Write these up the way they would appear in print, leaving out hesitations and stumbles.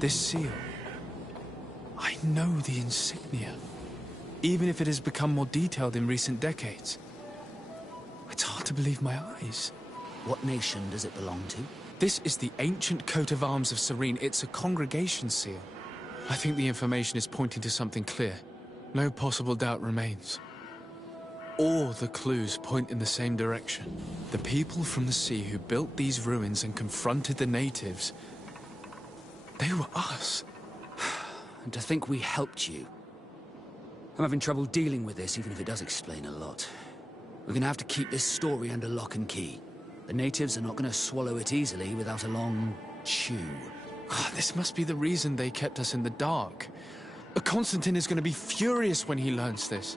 This seal. I know the insignia, even if it has become more detailed in recent decades. It's hard to believe my eyes. What nation does it belong to? This is the ancient coat of arms of Serene. It's a congregation seal. I think the information is pointing to something clear. No possible doubt remains. All the clues point in the same direction. The people from the sea who built these ruins and confronted the natives, they were us. And to think we helped you. I'm having trouble dealing with this, even if it does explain a lot. We're gonna have to keep this story under lock and key. The natives are not gonna swallow it easily without a long chew. This must be the reason they kept us in the dark. Constantine is gonna be furious when he learns this.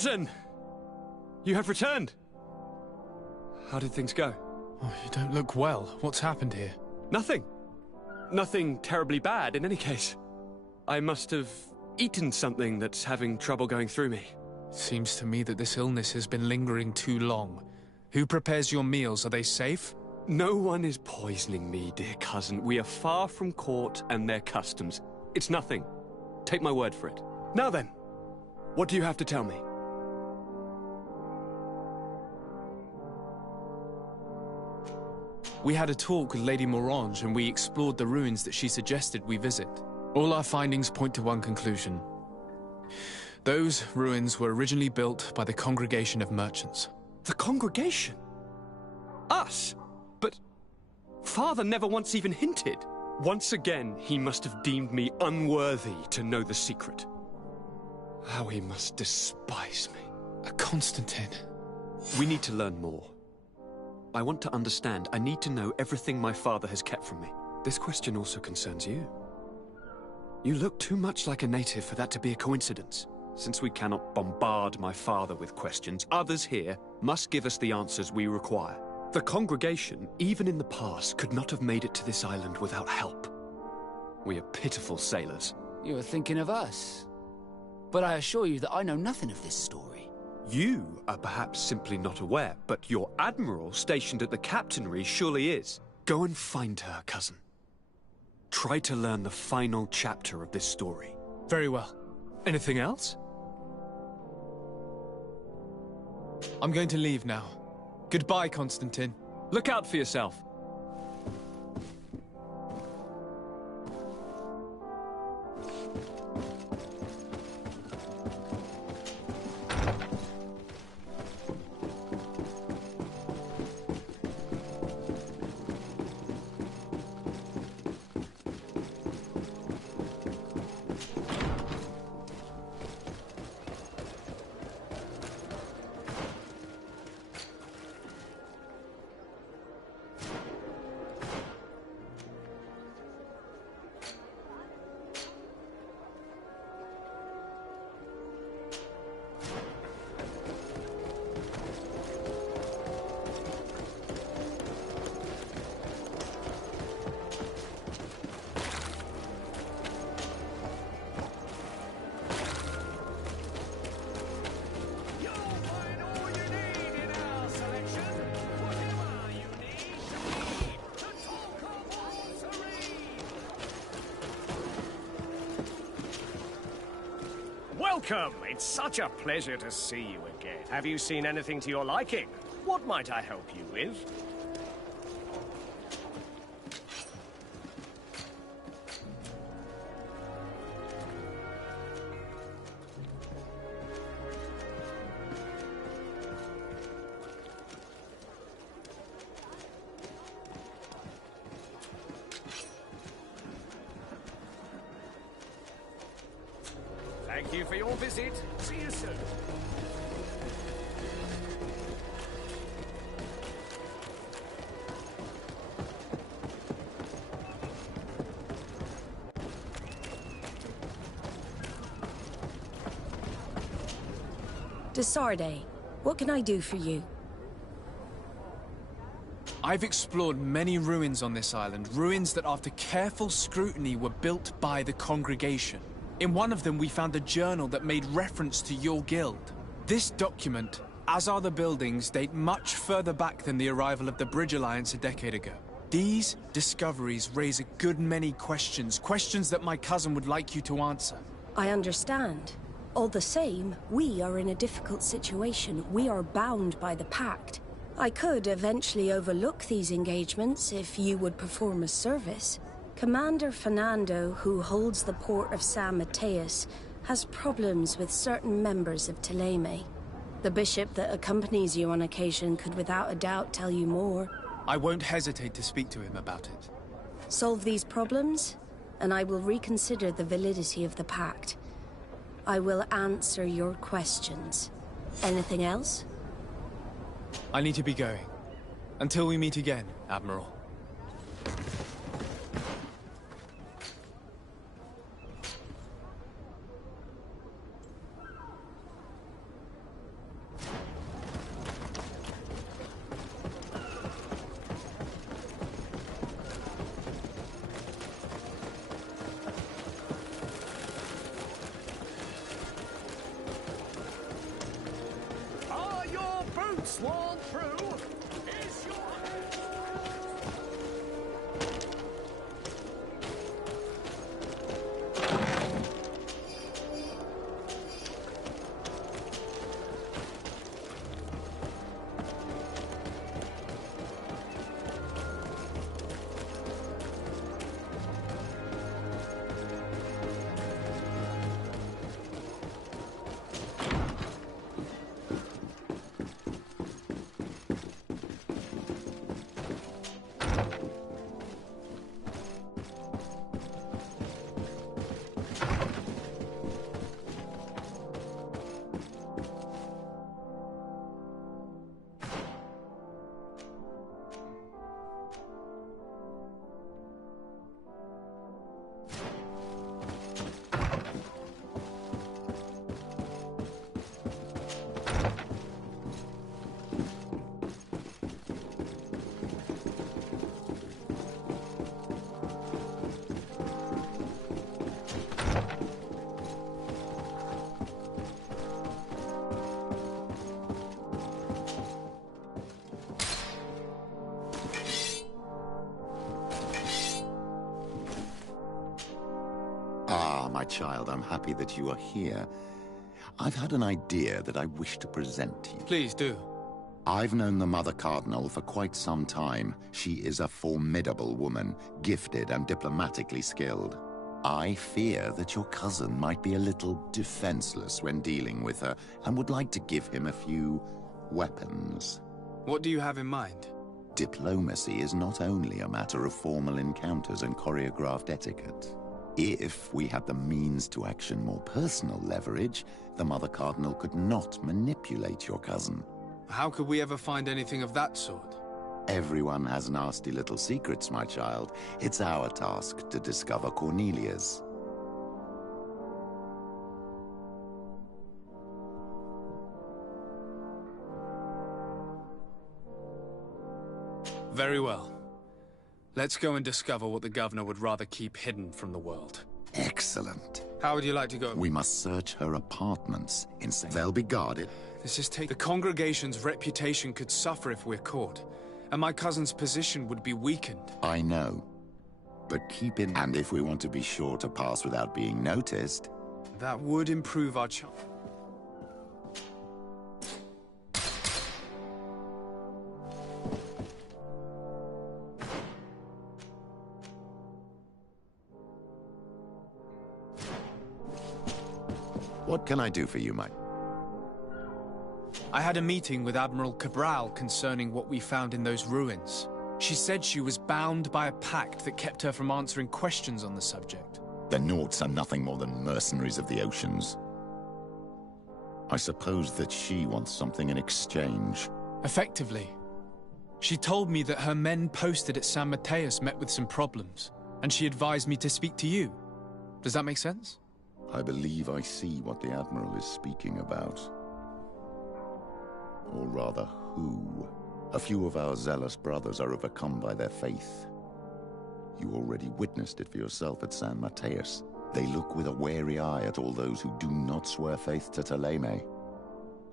Cousin! You have returned. How did things go? Oh, you don't look well. What's happened here? Nothing. Nothing terribly bad in any case. I must have eaten something that's having trouble going through me. Seems to me that this illness has been lingering too long. Who prepares your meals? Are they safe? No one is poisoning me, dear cousin. We are far from court and their customs. It's nothing. Take my word for it. Now then, what do you have to tell me? We had a talk with Lady Morange and we explored the ruins that she suggested we visit. All our findings point to one conclusion. Those ruins were originally built by the Congregation of Merchants. The congregation? Us? But Father never once even hinted. Once again, he must have deemed me unworthy to know the secret. How he must despise me. Constantine. We need to learn more. I want to understand. I need to know everything my father has kept from me. This question also concerns you. You look too much like a native for that to be a coincidence. Since we cannot bombard my father with questions, others here must give us the answers we require. The congregation, even in the past, could not have made it to this island without help. We are pitiful sailors. You were thinking of us. But I assure you that I know nothing of this story. You are perhaps simply not aware, but your admiral stationed at the captainry surely is. Go and find her, cousin. Try to learn the final chapter of this story. Very well. Anything else? I'm going to leave now. Goodbye, Constantine. Look out for yourself. Welcome! It's such a pleasure to see you again. Have you seen anything to your liking? What might I help you with? Thank you for your visit. See you soon. Desarde, what can I do for you? I've explored many ruins on this island, ruins that after careful scrutiny were built by the congregation. In one of them, we found a journal that made reference to your guild. This document, as are the buildings, date much further back than the arrival of the Bridge Alliance a decade ago. These discoveries raise a good many questions, questions that my cousin would like you to answer. I understand. All the same, we are in a difficult situation. We are bound by the Pact. I could eventually overlook these engagements if you would perform a service. Commander Fernando, who holds the port of San Mateus, has problems with certain members of Teleme. The bishop that accompanies you on occasion could without a doubt tell you more. I won't hesitate to speak to him about it. Solve these problems, and I will reconsider the validity of the Pact. I will answer your questions. Anything else? I need to be going. Until we meet again, Admiral. Sworn through is your head. Ah, my child, I'm happy that you are here. I've had an idea that I wish to present to you. Please do. I've known the Mother Cardinal for quite some time. She is a formidable woman, gifted and diplomatically skilled. I fear that your cousin might be a little defenseless when dealing with her, and would like to give him a few weapons. What do you have in mind? Diplomacy is not only a matter of formal encounters and choreographed etiquette. If we had the means to action more personal leverage, the Mother Cardinal could not manipulate your cousin. How could we ever find anything of that sort? Everyone has nasty little secrets, my child. It's our task to discover Cornelia's. Very well. Let's go and discover what the governor would rather keep hidden from the world. Excellent. How would you like to go? We must search her apartments. They'll be guarded. The congregation's reputation could suffer if we're caught, and my cousin's position would be weakened. I know. But keep in... And if we want to be sure to pass without being noticed... That would improve our chance. What can I do for you, Mike? I had a meeting with Admiral Cabral concerning what we found in those ruins. She said she was bound by a pact that kept her from answering questions on the subject. The Nauts are nothing more than mercenaries of the oceans. I suppose that she wants something in exchange. Effectively. She told me that her men posted at San Mateus met with some problems, and she advised me to speak to you. Does that make sense? I believe I see what the Admiral is speaking about. Or rather, who. A few of our zealous brothers are overcome by their faith. You already witnessed it for yourself at San Mateus. They look with a wary eye at all those who do not swear faith to Thélème,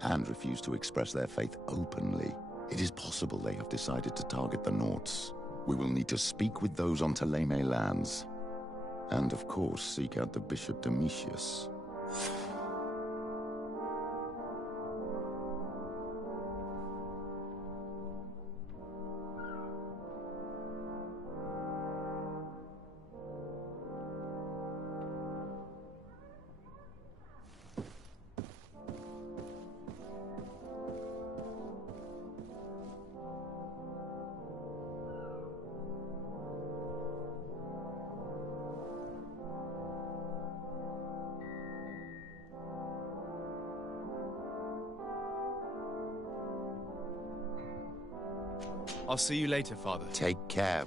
and refuse to express their faith openly. It is possible they have decided to target the Nauts. We will need to speak with those on Thélème lands. And, of course, seek out the Bishop Domitius. I'll see you later, Father. Take care.